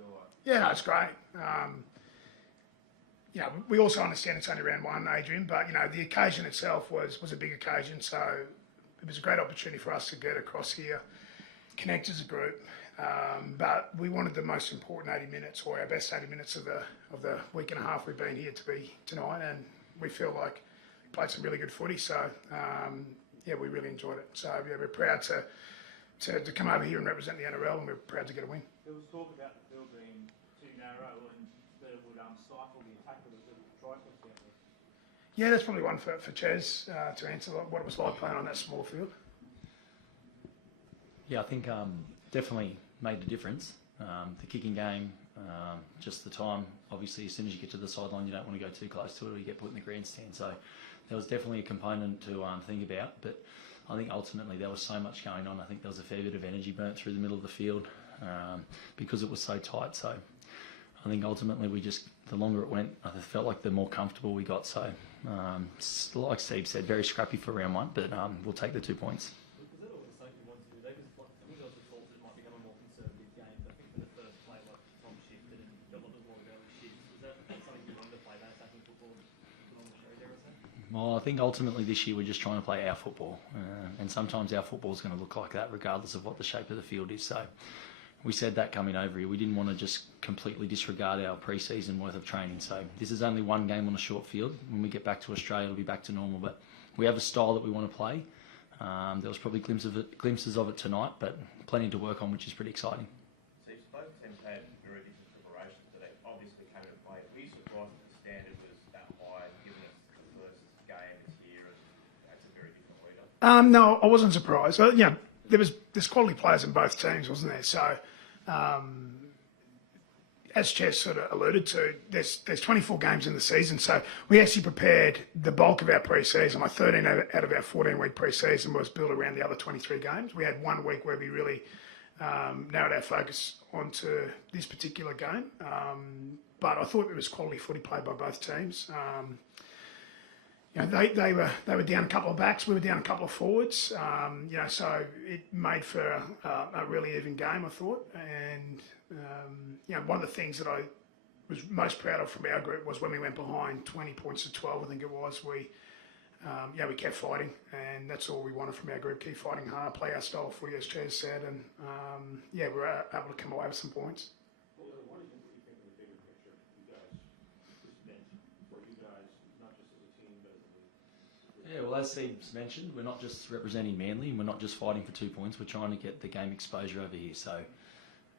feel like? Yeah, no, it's great. We also understand it's only round one, Adrian, but the occasion itself was a big occasion, so it was a great opportunity for us to get across here, connect as a group. But we wanted the most important 80 minutes, or our best 80 minutes of the week and a half we've been here to be tonight, and we feel like we played some really good footy. So we really enjoyed it. So we're proud to come over here and represent the NRL, and we're proud to get a win. There was talk about the field being too narrow and that it would stifle the attack of the try together. Yeah, that's probably one for Ches to answer what it was like playing on that small field. Yeah, I think definitely made a difference. The kicking game, just the time. Obviously, as soon as you get to the sideline, you don't want to go too close to it or you get put in the grandstand. So there was definitely a component to think about. But I think ultimately there was so much going on. I think there was a fair bit of energy burnt through the middle of the field because it was so tight. So I think ultimately the longer it went, I felt like the more comfortable we got. So like Steve said, very scrappy for round one, but we'll take the 2 points. Was that always something you wanted to do? Because I think there was a talk that it might become a more conservative game, but I think for the first play, like Tom shifted and felt like there was more early shifts. Was that something you wanted to play, that attacking football on the show there or something? Well, I think ultimately this year we're just trying to play our football, and sometimes our football is going to look like that regardless of what the shape of the field is. So we said that coming over here. We didn't want to just completely disregard our pre-season worth of training. So this is only one game on a short field. When we get back to Australia, it'll be back to normal. But we have a style that we want to play. There was probably glimpses of it tonight, but plenty to work on, which is pretty exciting. So both teams had very different preparations, but they obviously came into play. Were you surprised that the standard was that high, given it's the first game this year and that's a very different leader? No, I wasn't surprised. There's quality players in both teams, wasn't there? So, as Ches sort of alluded to, there's 24 games in the season. So we actually prepared the bulk of our pre-season. Like 13 out of our 14-week pre-season was built around the other 23 games. We had 1 week where we really narrowed our focus onto this particular game. But I thought it was quality footy played by both teams. They were down a couple of backs, we were down a couple of forwards. So it made for a really even game, I thought. And one of the things that I was most proud of from our group was when we went behind 20 points to 12, I think it was. We kept fighting, and that's all we wanted from our group: keep fighting hard, play our style of footy, as Ches said, and we were able to come away with some points. Yeah, well, as Steve's mentioned, we're not just representing Manly and we're not just fighting for 2 points. We're trying to get the game exposure over here. So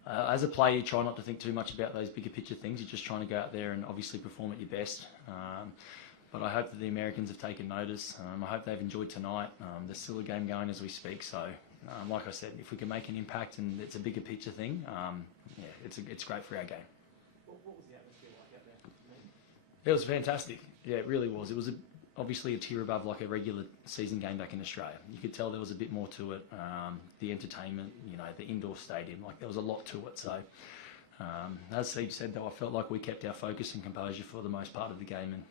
as a player, you try not to think too much about those bigger picture things. You're just trying to go out there and obviously perform at your best. But I hope that the Americans have taken notice. I hope they've enjoyed tonight. There's still a game going as we speak. So like I said, if we can make an impact and it's a bigger picture thing, it's great for our game. What was the atmosphere like out there? It was fantastic. Yeah, it really was. It was obviously a tier above like a regular season game back in Australia. You could tell there was a bit more to it. The entertainment, the indoor stadium, like there was a lot to it. So as Steve said, though, I felt like we kept our focus and composure for the most part of the game and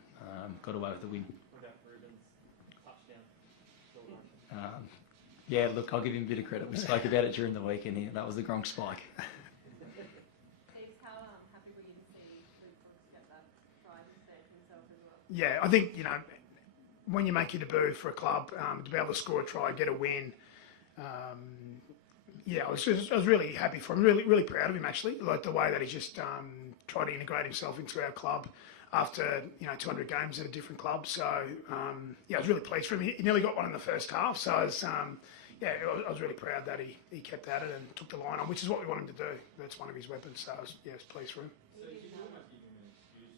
got away with the win. What about Ruben's touchdown? Yeah, look, I'll give him a bit of credit. We spoke about it during the week, and that was the Gronk spike. Steve, how happy were you to see Luke Brooks get that try instead himself as well? Yeah, I think, when you make your debut for a club, to be able to score a try, get a win, I was really happy for him. Really, really proud of him actually. Like the way that he just tried to integrate himself into our club after 200 games at a different club. So I was really pleased for him. He nearly got one in the first half. So I was really proud that he kept at it and took the line on, which is what we want him to do. That's one of his weapons. So I was pleased for him. So you can almost give him an excuse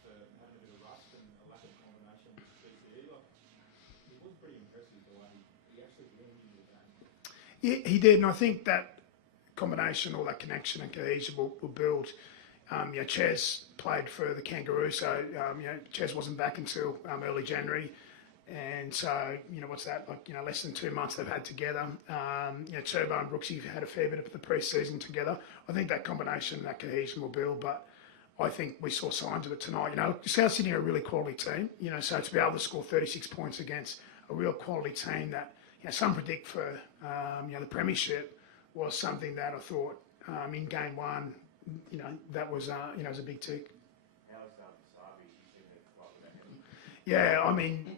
for having a bit of rust and a lack of combination with CCE. Like, it was pretty impressive the way he actually went into the game. Yeah, he did, and I think that combination or that connection and cohesion will build. Ches played for the Kangaroos, so Ches wasn't back until early January, and so what's that like? Less than 2 months they've had together. Seibold and Brooksy had a fair bit of the pre-season together. I think that combination, that cohesion will build, but I think we saw signs of it tonight. South Sydney are a really quality team. So to be able to score 36 points against a real quality team that some predict for the premiership was something that I thought in game one that was was a big tick. How's Sabi? He seemed to like that. Yeah, I mean,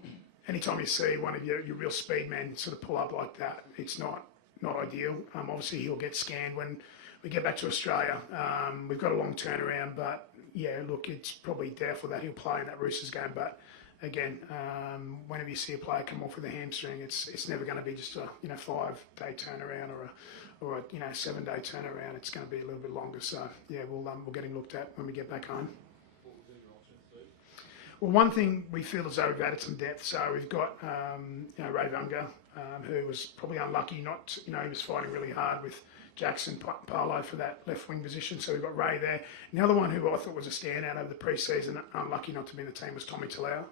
anytime you see one of your real speed men sort of pull up like that, it's not ideal. Obviously, he'll get scanned when we get back to Australia. We've got a long turnaround, but yeah, look, it's probably doubtful that he'll play in that Roosters game. But again, whenever you see a player come off with a hamstring, it's never going to be just a 5-day turnaround or a 7-day turnaround. It's going to be a little bit longer. So yeah, we'll get him looked at when we get back home. What was your options, Steve? Well, one thing we feel as though we've added some depth. So we've got Ray Vunga, who was probably unlucky not. He was fighting really hard with Jackson Parlow for that left wing position. So we've got Ray there. And the other one who I thought was a standout over the pre-season, unlucky not to be in the team, was Tommy Talau.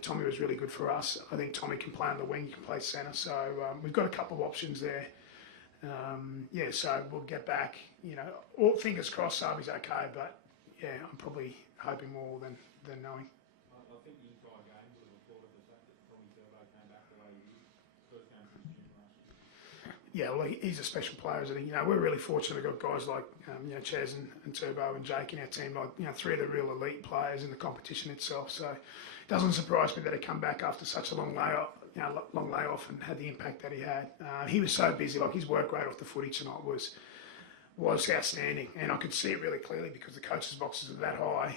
Tommy was really good for us. I think Tommy can play on the wing, he can play centre. So we've got a couple of options there. So we'll get back. All fingers crossed, Sabi's okay, but yeah, I'm probably hoping more than knowing. I think the entire game would have applauded the fact that Tommy Turbo came back the way he did. First game since June last year. Yeah, well, he's a special player, isn't he? We're really fortunate we've got guys like Chaz and Turbo and Jake in our team, like 3 of the real elite players in the competition itself. So it doesn't surprise me that he come back after such a long layoff and had the impact that he had. He was so busy, like his work rate off the footy tonight was outstanding, and I could see it really clearly because the coaches' boxes are that high.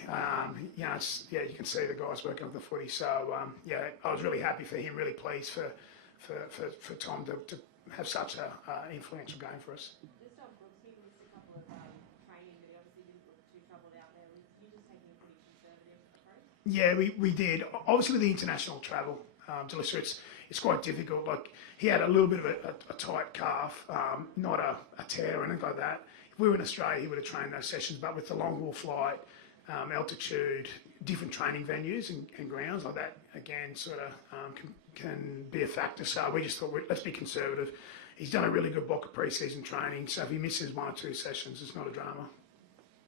You can see the guys working off the footy. So I was really happy for him, really pleased for Tom to have such a influential game for us. Just on Brooks, he missed a couple of training, but he obviously didn't look too troubled out there. Was you just taking a pretty conservative approach? Yeah, we did. Obviously, with the international travel, Delissa, it's quite difficult. Like, he had a little bit of a tight calf, not a tear or anything like that. If we were in Australia, he would have trained those sessions, but with the long haul flight, altitude, different training venues and grounds like that, again, sort of can be a factor. So we just thought, let's be conservative. He's done a really good block of pre-season training, so if he misses 1 or 2 sessions, it's not a drama.